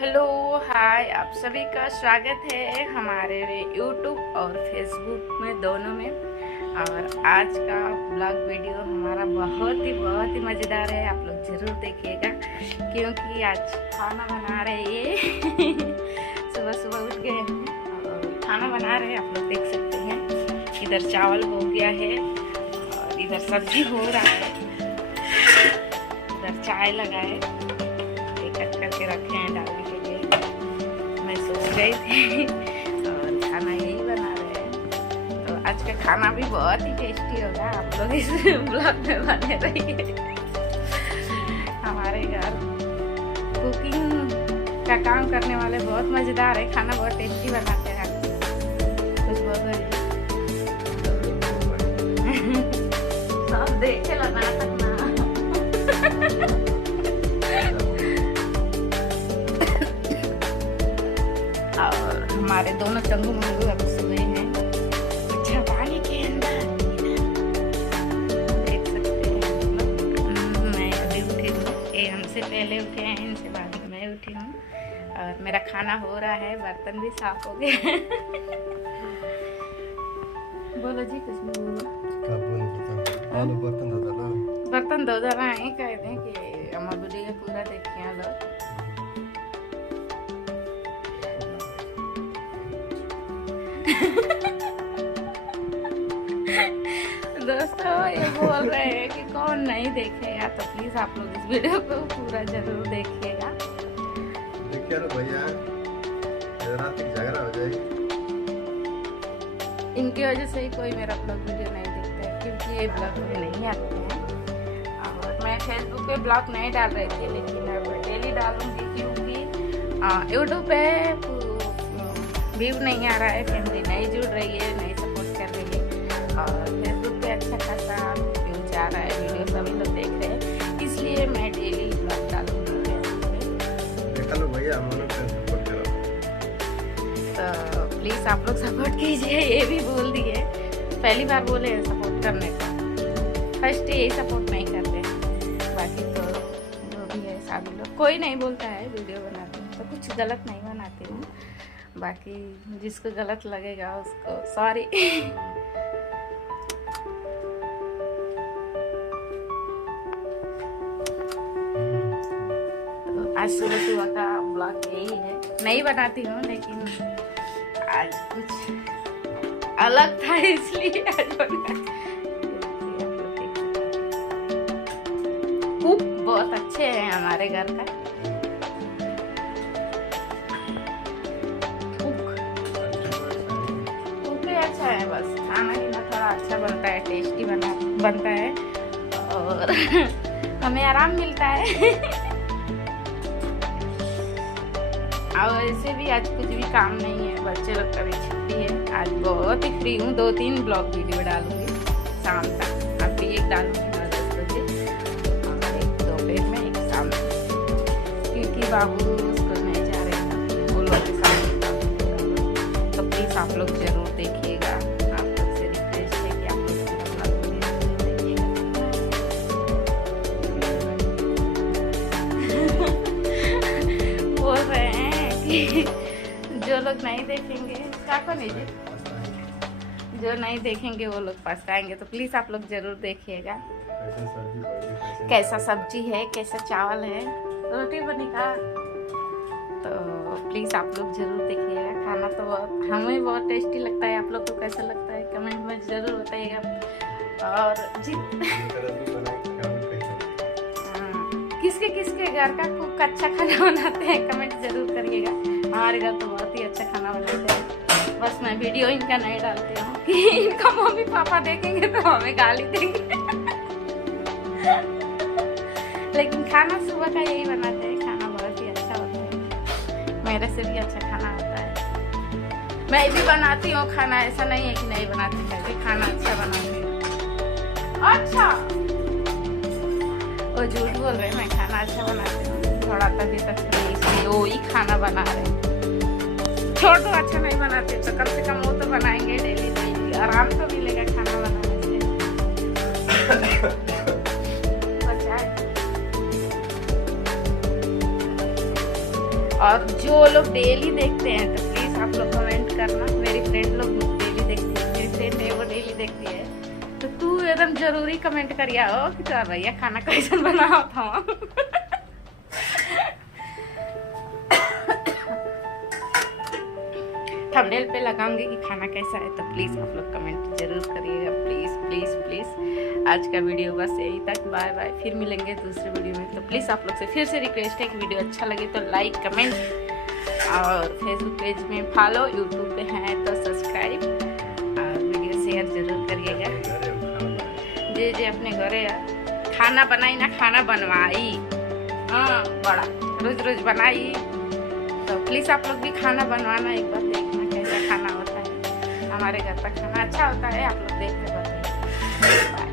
Hello hi, आप सभी का स्वागत है हमारे यूट्यूब और फेसबुक में दोनों में। और आज का ब्लॉग वीडियो हमारा बहुत ही मज़ेदार है। आप लोग ज़रूर देखिएगा क्योंकि आज खाना बना रहे हैं। सुबह सुबह उठ गए हैं और खाना बना रहे हैं। आप लोग देख सकते हैं, इधर चावल हो गया है और इधर सब्जी हो रहा है, इधर चाय लगाए कट करके रखे हैं डालने के लिए। मैं सो गई थी और खाना यही बना रहे हैं। तो आज का खाना भी बहुत ही टेस्टी होगा। आप लोग इस ब्लॉग में बने रहिए। हमारे घर कुकिंग का काम करने वाले बहुत मज़ेदार है, खाना बहुत टेस्टी बनाते हैं। कुछ बोलो सब देखे लगा सकना। और हमारे दोनों चंगू मंगू अब सोए हैं अच्छा पानी के अंदर, देख सकते हैं। मैं अभी उठी हूँ, ये हमसे पहले उठे हैं, इनसे बाद में मैं उठी हूँ। और मेरा खाना हो रहा है, बर्तन भी साफ हो गए। बोलो जी, कुछ भी बोलो। बर्तन धो रहा है, कह दें कि अम्मा वीडियो पूरा देखिए लोग। दोस्तों ये बोल रहे हैं कि कौन नहीं देखेगा, तो प्लीज आप लोग इस वीडियो को पूरा जरूर देखिएगा। देखिए भैया, रात तक झगड़ा हो जाएगी। इनकी वजह से ही कोई मेरा ब्लॉग वीडियो नहीं देखता है, क्योंकि ये ब्लॉग में नहीं आते हैं। और मैं फेसबुक पे ब्लॉग नहीं डाल रही थी, लेकिन अब डेली डालूंगी क्योंकि यूट्यूब पे व्यू नहीं आ रहा है, फैमिली नहीं जुड़ रही है, नहीं सपोर्ट कर रही है। और फेसबुक पे अच्छा खासा व्यूज आ रहा है, वीडियो सभी लोग देख रहे हैं, इसलिए मैं डेली ब्लॉग डालूंगी फेसबुक पे। तो प्लीज़ आप लोग सपोर्ट कीजिए। ये भी बोल दिए, पहली बार बोले हैं सपोर्ट करने का, फर्स्ट यही सपोर्ट नहीं करते। बाकी तो जो भी है सभी लोग, कोई नहीं बोलता है वीडियो बनाते हैं तो कुछ गलत नहीं बनाती हूँ। बाकी जिसको गलत लगेगा उसको सॉरी। तो आज सुबह सुबह का ब्लॉग यही है, नहीं बनाती हूँ लेकिन आज कुछ अलग था इसलिए आज बना। कुक बहुत अच्छे हैं हमारे घर का। अच्छा है, बस खाना ही ना थोड़ा अच्छा बनता है, टेस्टी बनता है और हमें आराम मिलता है। और वैसे भी आज कुछ भी काम नहीं है, बच्चे लोग का भी छुट्टी है। आज बहुत ही फ्री हूँ, 2-3 ब्लॉग वीडियो डालूंगी शाम तक। अभी एक डालूंगी 9-10 बजे और एक दोपहर में, एक शाम में, क्योंकि बाबू स्कूल में जा रहे हैं, वो लोग के साथ। तो प्लीज़ आप लोग जरूर देखिएगा। आप लोग से रिक्वेस्ट है कि आप लोग अपना देखिएगा। बोल रहे हैं कि जो लोग नहीं देखेंगे क्या नहीं, जो नहीं देखेंगे वो लोग पछताएंगे। तो प्लीज़ आप लोग जरूर देखिएगा कैसा सब्जी है, कैसा चावल है, रोटी बनेगा। तो प्लीज़ आप लोग ज़रूर देखिएगा। खाना तो हमें बहुत टेस्टी लगता है, आप लोग को कैसा लगता है कमेंट में ज़रूर बताइएगा। और किसके किसके घर का कुक अच्छा खाना बनाते हैं कमेंट ज़रूर करिएगा। हमारे घर तो बहुत ही अच्छा खाना बनाते हैं, बस मैं वीडियो इनका नहीं डालती हूँ कि इनका मम्मी पापा देखेंगे तो हमें गाली देंगे। लेकिन खाना सुबह का यही बनाते हैं, खाना बहुत ही अच्छा होता है, मेरे से भी अच्छा खाना होता है। मैं भी बनाती हूँ खाना, ऐसा नहीं है कि नहीं बनाती, मैं भी खाना अच्छा बनाती हूँ। अच्छा, वो झूठ बोल रहे हैं, मैं खाना अच्छा बनाती हूँ, थोड़ा तक इसलिए वो ही खाना बना रहे हैं। छोड़ दो, अच्छा नहीं बनाते तो कम से कम वो तो बनाएंगे डेली, आराम तो मिलेगा खाना बनाने से। और जो लोग डेली देखते हैं तो प्लीज़ आप लोग कमेंट करना। मेरी फ्रेंड लोग डेली देखती है, मेरी फ्रेंड है वो डेली देखती है, तो तू एकदम जरूरी कमेंट करिया हो कि तो भैया खाना कैसे बनाओ था। थंबनेल पे लगाऊंगी कि खाना कैसा है, तो प्लीज़ आप लोग कमेंट जरूर करिएगा, प्लीज़ प्लीज़ प्लीज़। आज का वीडियो बस यही तक, बाय बाय, फिर मिलेंगे दूसरे वीडियो में। तो प्लीज़ आप लोग से फिर से रिक्वेस्ट है कि वीडियो अच्छा लगे तो लाइक कमेंट, और फेसबुक पेज में फॉलो, यूट्यूब पे हैं तो सब्सक्राइब, और वीडियो शेयर जरूर करिएगा। जी जी, अपने घरे खाना बनाई ना, खाना बनवाई, हाँ बड़ा रोज रोज बनाई। तो प्लीज़ आप लोग भी खाना बनवाना, एक बार देखना कैसा खाना होता है। हमारे घर का खाना अच्छा होता है, आप लोग देख के बताइए।